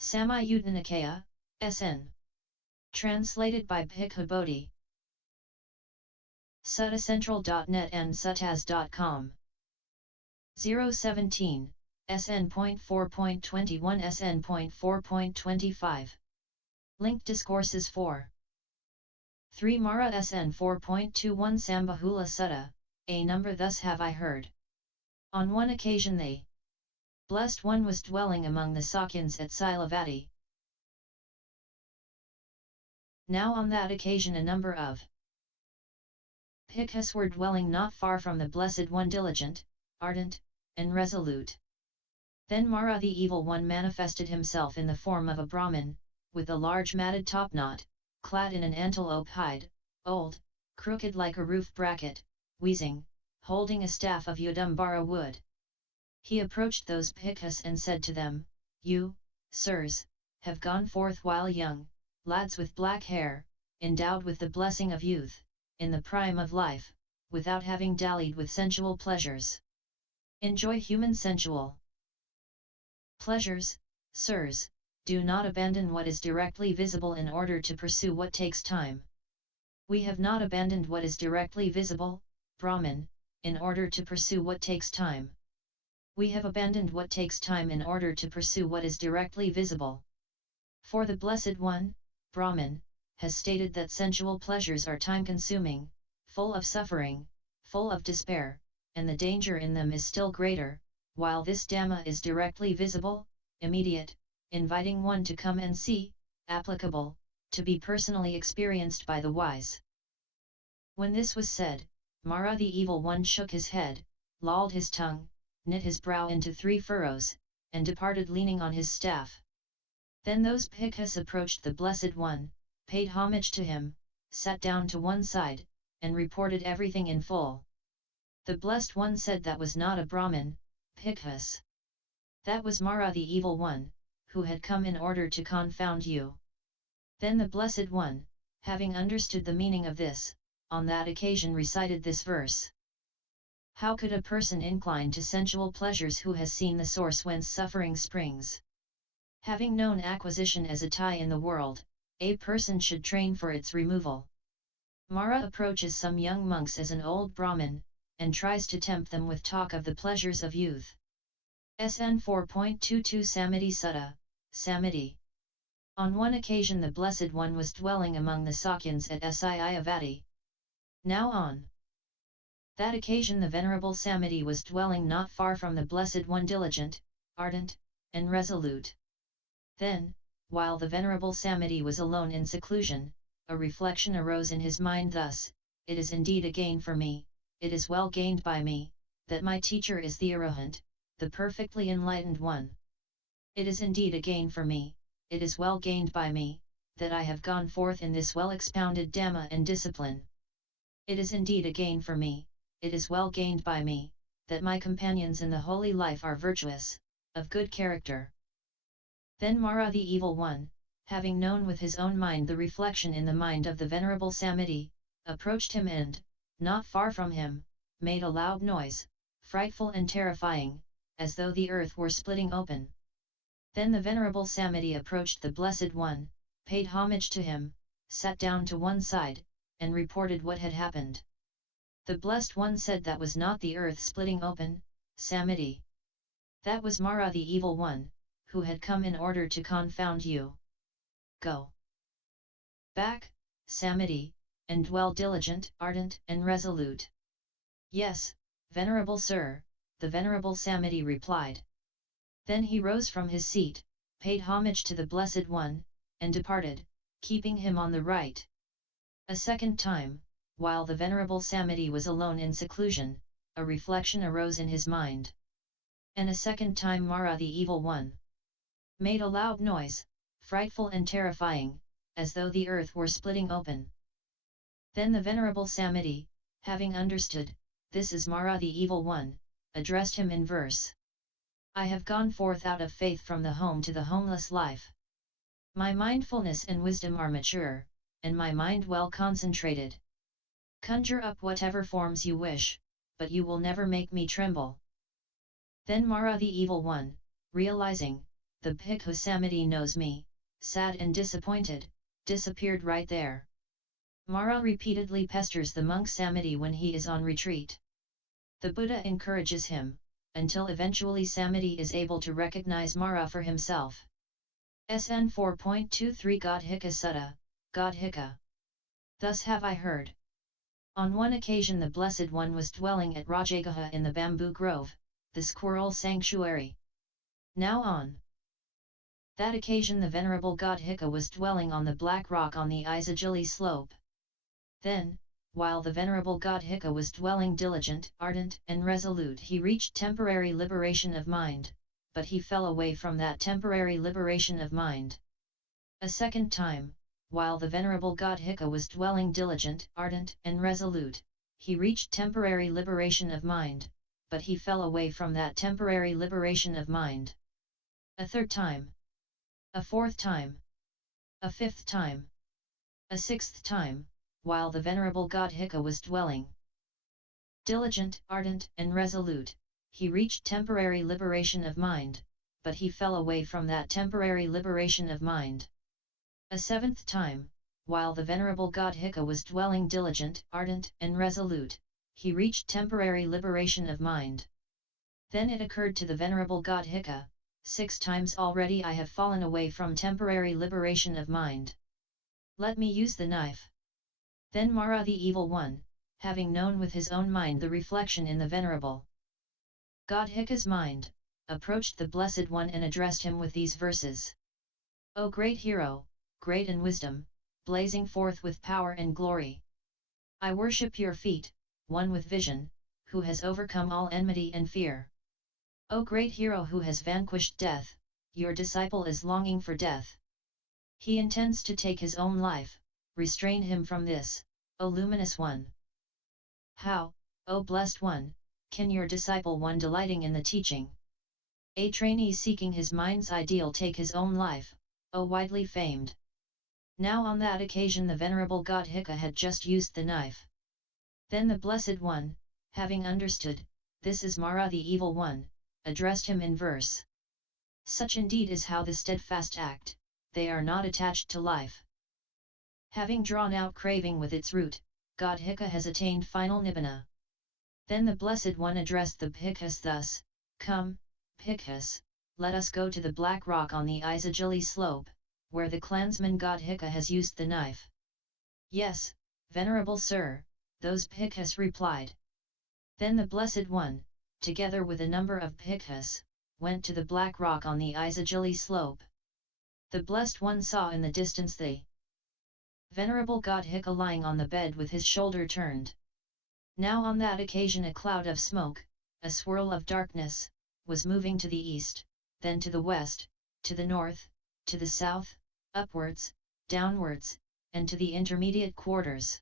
Samyutta Nikaya, SN. Translated by Bhikkhu Bodhi. Suttacentral.net and suttaz.com. 017, SN.4.21-SN.4.25. Linked Discourses 4. 3 Mara SN.4.21 Sambahula Sutta, a number thus have I heard. On one occasion the Blessed One was dwelling among the Sakyans at Silavati. Now on that occasion a number of Bhikkhus were dwelling not far from the Blessed One, diligent, ardent, and resolute. Then Mara the Evil One manifested himself in the form of a Brahmin, with a large matted topknot, clad in an antelope hide, old, crooked like a roof bracket, wheezing, holding a staff of Yudambara wood. He approached those Bhikkhus and said to them, "You, sirs, have gone forth while young, lads with black hair, endowed with the blessing of youth, in the prime of life, without having dallied with sensual pleasures. Enjoy human sensual pleasures, sirs, do not abandon what is directly visible in order to pursue what takes time. We have not abandoned what is directly visible, Brahman, in order to pursue what takes time. We have abandoned what takes time in order to pursue what is directly visible. For the Blessed One, Brahman, has stated that sensual pleasures are time-consuming, full of suffering, full of despair, and the danger in them is still greater, while this Dhamma is directly visible, immediate, inviting one to come and see, applicable, to be personally experienced by the wise." When this was said, Mara the Evil One shook his head, lolled his tongue, knit his brow into 3 furrows, and departed leaning on his staff. Then those Bhikkhus approached the Blessed One, paid homage to him, sat down to one side, and reported everything in full. The Blessed One said that was not a Brahmin, Bhikkhus. That was Mara the Evil One, who had come in order to confound you. Then the Blessed One, having understood the meaning of this, on that occasion recited this verse. How could a person incline to sensual pleasures who has seen the source whence suffering springs? Having known acquisition as a tie in the world, a person should train for its removal. Mara approaches some young monks as an old Brahmin, and tries to tempt them with talk of the pleasures of youth. SN.4.22 Samadhi Sutta, Samadhi. On one occasion the Blessed One was dwelling among the Sakyans at Silavati. Now on that occasion the Venerable Samadhi was dwelling not far from the Blessed One, diligent, ardent, and resolute. Then, while the Venerable Samadhi was alone in seclusion, a reflection arose in his mind thus: "It is indeed a gain for me, it is well gained by me, that my teacher is the Arahant, the perfectly enlightened one. It is indeed a gain for me, it is well gained by me, that I have gone forth in this well-expounded Dhamma and discipline. It is indeed a gain for me, it is well gained by me, that my companions in the holy life are virtuous, of good character." Then Mara the Evil One, having known with his own mind the reflection in the mind of the Venerable Samadhi, approached him and, not far from him, made a loud noise, frightful and terrifying, as though the earth were splitting open. Then the Venerable Samadhi approached the Blessed One, paid homage to him, sat down to one side, and reported what had happened. The Blessed One said that was not the earth splitting open, Samadhi. That was Mara the Evil One, who had come in order to confound you. Go back, Samadhi, and dwell diligent, ardent, and resolute. Yes, Venerable Sir, the Venerable Samadhi replied. Then he rose from his seat, paid homage to the Blessed One, and departed, keeping him on the right. A second time, while the Venerable Samadhi was alone in seclusion, a reflection arose in his mind. And a second time Mara the Evil One made a loud noise, frightful and terrifying, as though the earth were splitting open. Then the Venerable Samadhi, having understood, this is Mara the Evil One, addressed him in verse. I have gone forth out of faith from the home to the homeless life. My mindfulness and wisdom are mature, and my mind well concentrated. Conjure up whatever forms you wish, but you will never make me tremble. Then Mara the Evil One, realizing the Bhikkhu Samiti knows me, sad and disappointed, disappeared right there. Mara repeatedly pesters the monk Samiti when he is on retreat. The Buddha encourages him, until eventually Samiti is able to recognize Mara for himself. SN.4.23 Godhika Sutta, Godhika. Thus have I heard. On one occasion the Blessed One was dwelling at Rajagaha in the bamboo grove, the squirrel sanctuary. Now on that occasion the venerable Godhika was dwelling on the black rock on the Isigili slope. Then, while the venerable Godhika was dwelling diligent, ardent and resolute, he reached temporary liberation of mind, but he fell away from that temporary liberation of mind. A second time, while the venerable Godhika was dwelling diligent, ardent and resolute, he reached temporary liberation of mind, but he fell away from that temporary liberation of mind. A third time. A fourth time. A fifth time. A sixth time, while the venerable Godhika was dwelling diligent, ardent and resolute, he reached temporary liberation of mind, but he fell away from that temporary liberation of mind. A seventh time, while the venerable Godhika was dwelling diligent, ardent and resolute, he reached temporary liberation of mind. Then it occurred to the venerable Godhika, 6 times already I have fallen away from temporary liberation of mind. Let me use the knife. Then Mara the evil one, having known with his own mind the reflection in the venerable Godhika's mind, approached the Blessed One and addressed him with these verses. O great hero, great in wisdom, blazing forth with power and glory. I worship your feet, one with vision, who has overcome all enmity and fear. O great hero who has vanquished death, your disciple is longing for death. He intends to take his own life, restrain him from this, O luminous one. How, O blessed one, can your disciple one delighting in the teaching? A trainee seeking his mind's ideal take his own life, O widely famed. Now on that occasion the venerable Godhika had just used the knife. Then the Blessed One, having understood, this is Mara the evil one, addressed him in verse. Such indeed is how the steadfast act, they are not attached to life. Having drawn out craving with its root, Godhika has attained final nibbana. Then the Blessed One addressed the Bhikkhus thus, Come, Bhikkhus, let us go to the black rock on the Isigili slope, where the clansman Godhika has used the knife. Yes, venerable sir, those Bhikkhus replied. Then the Blessed One, together with a number of Bhikkhus, went to the black rock on the Isigili slope. The Blessed One saw in the distance the venerable Godhika lying on the bed with his shoulder turned. Now on that occasion a cloud of smoke, a swirl of darkness, was moving to the east, then to the west, to the north, to the south, upwards, downwards, and to the intermediate quarters.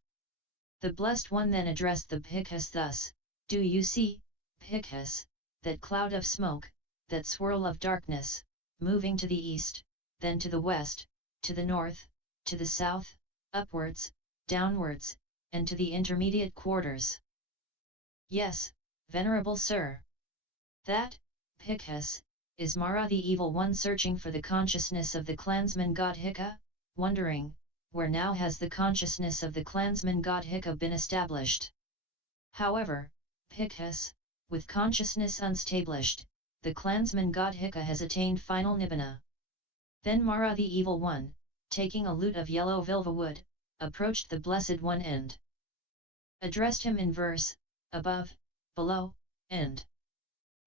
The Blessed One then addressed the Bhikkhus thus, Do you see, Bhikkhus, that cloud of smoke, that swirl of darkness, moving to the east, then to the west, to the north, to the south, upwards, downwards, and to the intermediate quarters? Yes, venerable sir. That, Bhikkhus, is Mara the evil one searching for the consciousness of the clansman Godhika, wondering, where now has the consciousness of the clansman Godhika been established? However, Bhikkhus, with consciousness unstablished, the clansman Godhika has attained final nibbana. Then Mara the evil one, taking a lute of yellow vilva wood, approached the Blessed One and addressed him in verse, above, below, and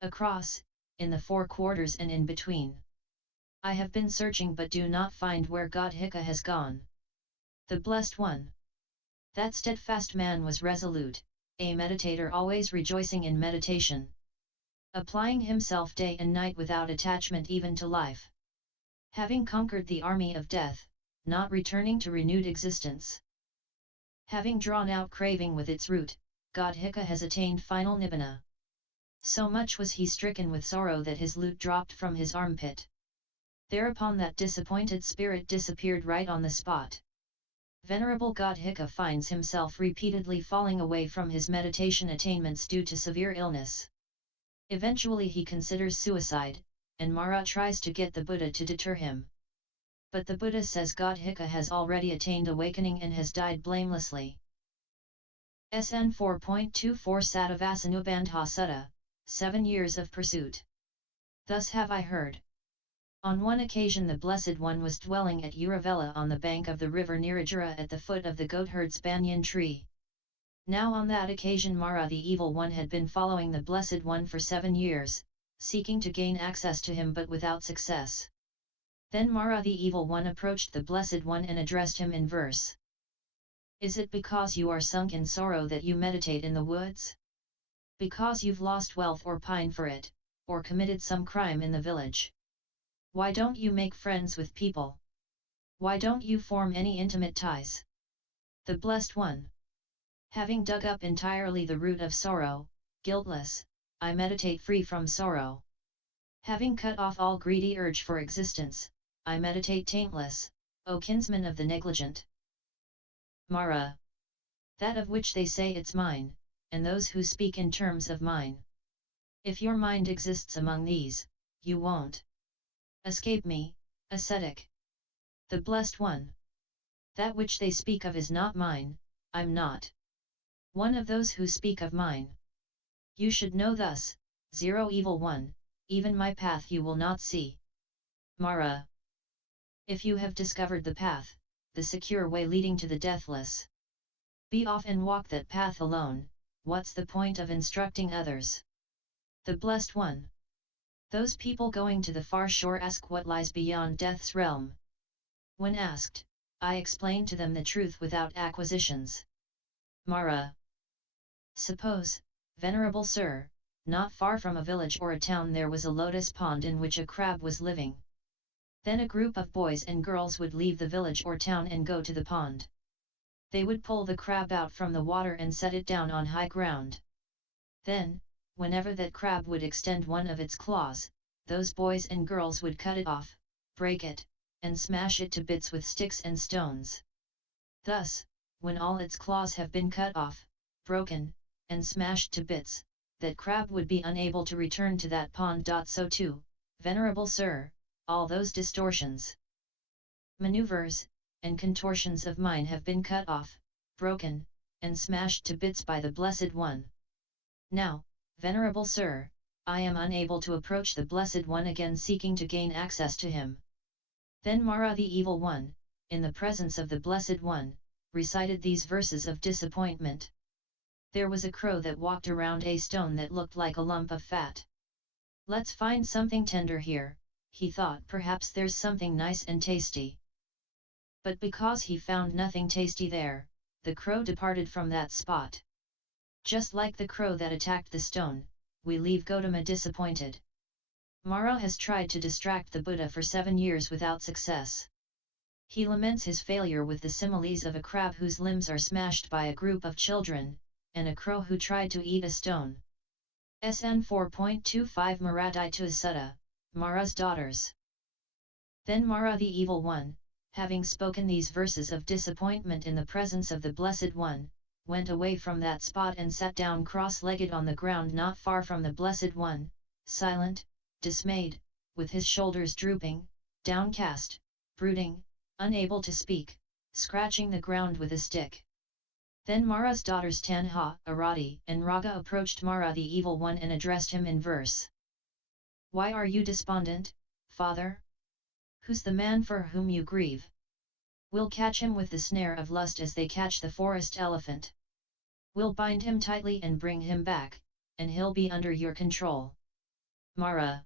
across, in the 4 quarters and in between. I have been searching but do not find where Godhika has gone. The Blessed One. That steadfast man was resolute, a meditator always rejoicing in meditation, applying himself day and night without attachment even to life. Having conquered the army of death, not returning to renewed existence. Having drawn out craving with its root, Godhika has attained final nibbana. So much was he stricken with sorrow that his lute dropped from his armpit. Thereupon that disappointed spirit disappeared right on the spot. Venerable Godhika finds himself repeatedly falling away from his meditation attainments due to severe illness. Eventually he considers suicide, and Mara tries to get the Buddha to deter him. But the Buddha says Godhika has already attained awakening and has died blamelessly. SN.4.24 Sattvasanubandha Sutta, 7 years of pursuit. Thus have I heard. On one occasion the Blessed One was dwelling at Uravela on the bank of the river Nirajara at the foot of the goatherd's banyan tree. Now on that occasion Mara the Evil One had been following the Blessed One for 7 years, seeking to gain access to him but without success. Then Mara the Evil One approached the Blessed One and addressed him in verse. Is it because you are sunk in sorrow that you meditate in the woods? Because you've lost wealth or pine for it, or committed some crime in the village? Why don't you make friends with people? Why don't you form any intimate ties? The Blessed One. Having dug up entirely the root of sorrow, guiltless, I meditate free from sorrow. Having cut off all greedy urge for existence, I meditate taintless, O kinsman of the negligent. Mara. That of which they say it's mine, and those who speak in terms of mine. If your mind exists among these, you won't escape me, ascetic. The Blessed One. That which they speak of is not mine, I'm not one of those who speak of mine. You should know thus, Zero Evil One, even my path you will not see. Mara. If you have discovered the path, the secure way leading to the deathless, be off and walk that path alone, what's the point of instructing others? The Blessed One. Those people going to the far shore ask what lies beyond death's realm. When asked, I explain to them the truth without acquisitions. Mara. Suppose, venerable sir, not far from a village or a town there was a lotus pond in which a crab was living. Then a group of boys and girls would leave the village or town and go to the pond. They would pull the crab out from the water and set it down on high ground. Then, whenever that crab would extend one of its claws, those boys and girls would cut it off, break it, and smash it to bits with sticks and stones. Thus, when all its claws have been cut off, broken, and smashed to bits, that crab would be unable to return to that pond. So too, venerable sir, all those distortions, maneuvers, and contortions of mine have been cut off, broken, and smashed to bits by the Blessed One. Now, venerable sir, I am unable to approach the Blessed One again seeking to gain access to him. Then Mara the Evil One, in the presence of the Blessed One, recited these verses of disappointment. There was a crow that walked around a stone that looked like a lump of fat. Let's find something tender here, he thought, perhaps there's something nice and tasty. But because he found nothing tasty there, the crow departed from that spot. Just like the crow that attacked the stone, we leave Gautama disappointed. Mara has tried to distract the Buddha for 7 years without success. He laments his failure with the similes of a crab whose limbs are smashed by a group of children, and a crow who tried to eat a stone. SN.4.25 Maradaitu Sutta, Mara's daughters. Then Mara the Evil One, having spoken these verses of disappointment in the presence of the Blessed One, went away from that spot and sat down cross-legged on the ground not far from the Blessed One, silent, dismayed, with his shoulders drooping, downcast, brooding, unable to speak, scratching the ground with a stick. Then Mara's daughters Tanha, Arati, and Raga approached Mara the Evil One and addressed him in verse. Why are you despondent, father? Who's the man for whom you grieve? We'll catch him with the snare of lust as they catch the forest elephant. We'll bind him tightly and bring him back, and he'll be under your control. Mara.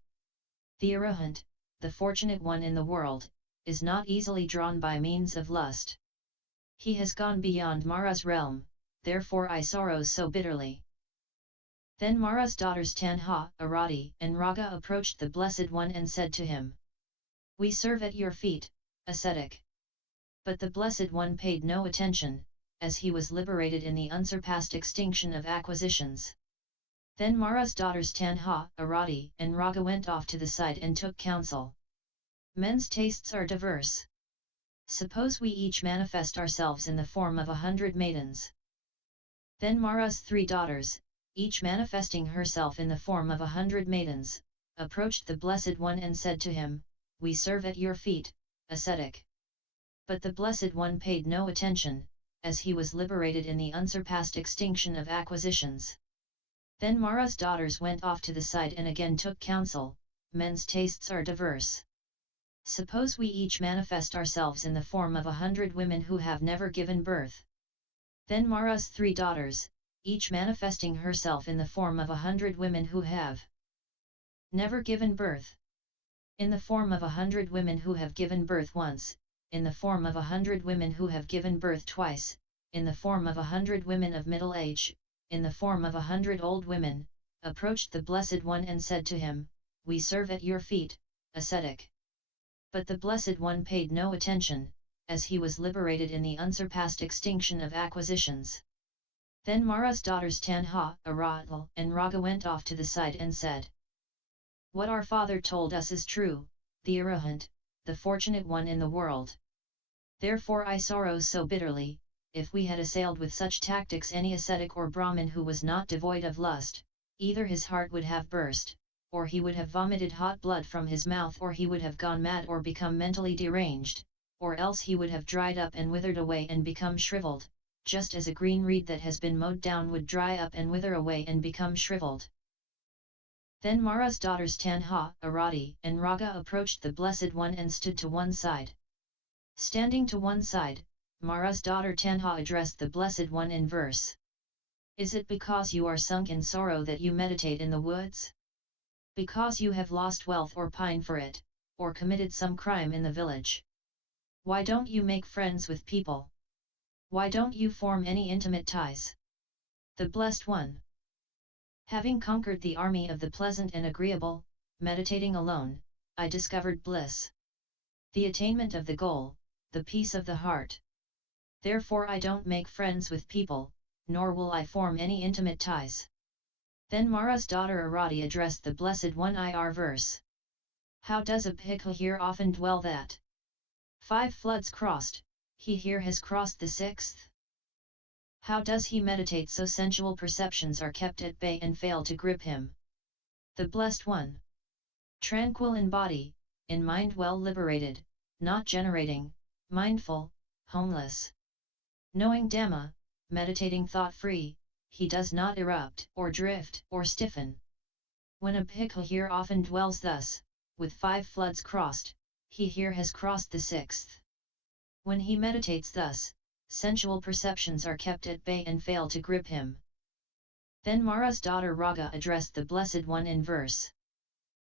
The arahant, the fortunate one in the world, is not easily drawn by means of lust. He has gone beyond Mara's realm, therefore I sorrow so bitterly. Then Mara's daughters Tanha, Arati, and Raga approached the Blessed One and said to him, We serve at your feet, ascetic. But the Blessed One paid no attention, as he was liberated in the unsurpassed extinction of acquisitions. Then Mara's daughters Tanha, Arati, and Raga went off to the side and took counsel. Men's tastes are diverse. Suppose we each manifest ourselves in the form of 100 maidens. Then Mara's 3 daughters, each manifesting herself in the form of 100 maidens, approached the Blessed One and said to him, "We serve at your feet, ascetic." But the Blessed One paid no attention, as he was liberated in the unsurpassed extinction of acquisitions. Then Mara's daughters went off to the side and again took counsel. Men's tastes are diverse. Suppose we each manifest ourselves in the form of 100 women who have never given birth. Then Mara's 3 daughters, each manifesting herself in the form of 100 women who have never given birth. In the form of 100 women who have given birth once, in the form of 100 women who have given birth twice, in the form of 100 women of middle age, in the form of 100 old women, approached the Blessed One and said to him, "We serve at your feet, ascetic." But the Blessed One paid no attention, as he was liberated in the unsurpassed extinction of acquisitions. Then Mara's daughters Tanha, Aratal, and Raga went off to the side and said, "What our father told us is true, the Arahant, the fortunate one in the world. Therefore I sorrow so bitterly. If we had assailed with such tactics any ascetic or Brahmin who was not devoid of lust, either his heart would have burst, or he would have vomited hot blood from his mouth, or he would have gone mad or become mentally deranged, or else he would have dried up and withered away and become shriveled, just as a green reed that has been mowed down would dry up and wither away and become shriveled." Then Mara's daughters Tanha, Arati, and Raga approached the Blessed One and stood to one side. Standing to one side, Mara's daughter Tanha addressed the Blessed One in verse. "Is it because you are sunk in sorrow that you meditate in the woods? Because you have lost wealth or pine for it, or committed some crime in the village? Why don't you make friends with people? Why don't you form any intimate ties?" The Blessed One, having conquered the army of the pleasant and agreeable, meditating alone, I discovered bliss. The attainment of the goal, the peace of the heart. Therefore I don't make friends with people, nor will I form any intimate ties. Then Mara's daughter Arati addressed the Blessed One ir verse. "How does a bhikkhu here often dwell that 5 floods crossed, he here has crossed the 6th? How does he meditate so sensual perceptions are kept at bay and fail to grip him?" The Blessed One, tranquil in body, in mind well liberated, not generating, mindful, homeless. Knowing Dhamma, meditating thought-free, he does not erupt, or drift, or stiffen. When a bhikkhu here often dwells thus, with 5 floods crossed, he here has crossed the 6th. When he meditates thus, sensual perceptions are kept at bay and fail to grip him. Then Mara's daughter Raga addressed the Blessed One in verse.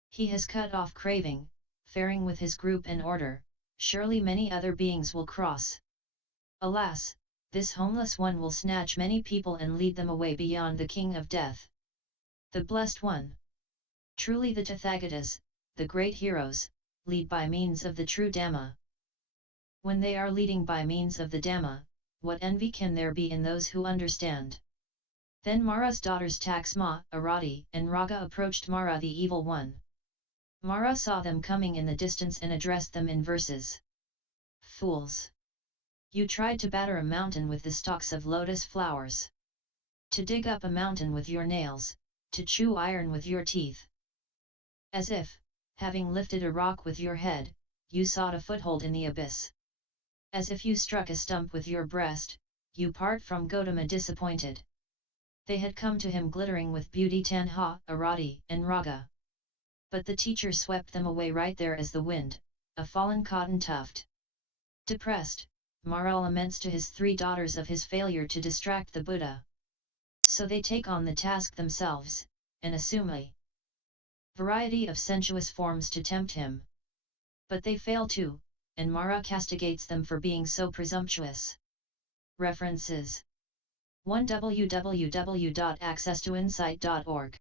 "He has cut off craving, faring with his group and order, surely many other beings will cross. Alas, this homeless one will snatch many people and lead them away beyond the king of death." The Blessed One, truly the Tathagatas, the great heroes, lead by means of the true Dhamma. When they are leading by means of the Dhamma, what envy can there be in those who understand? Then Mara's daughters Taksma, Arati, and Raga approached Mara the evil one. Mara saw them coming in the distance and addressed them in verses. "Fools! You tried to batter a mountain with the stalks of lotus flowers. To dig up a mountain with your nails, to chew iron with your teeth. As if, having lifted a rock with your head, you sought a foothold in the abyss. As if you struck a stump with your breast, you part from Gautama disappointed." They had come to him glittering with beauty Tanha, Arati, and Raga. But the teacher swept them away right there as the wind, a fallen cotton tuft. Depressed, Mara laments to his 3 daughters of his failure to distract the Buddha. So they take on the task themselves, and assume a variety of sensuous forms to tempt him. But they fail too, and Mara castigates them for being so presumptuous. References: 1 www.accesstoinsight.org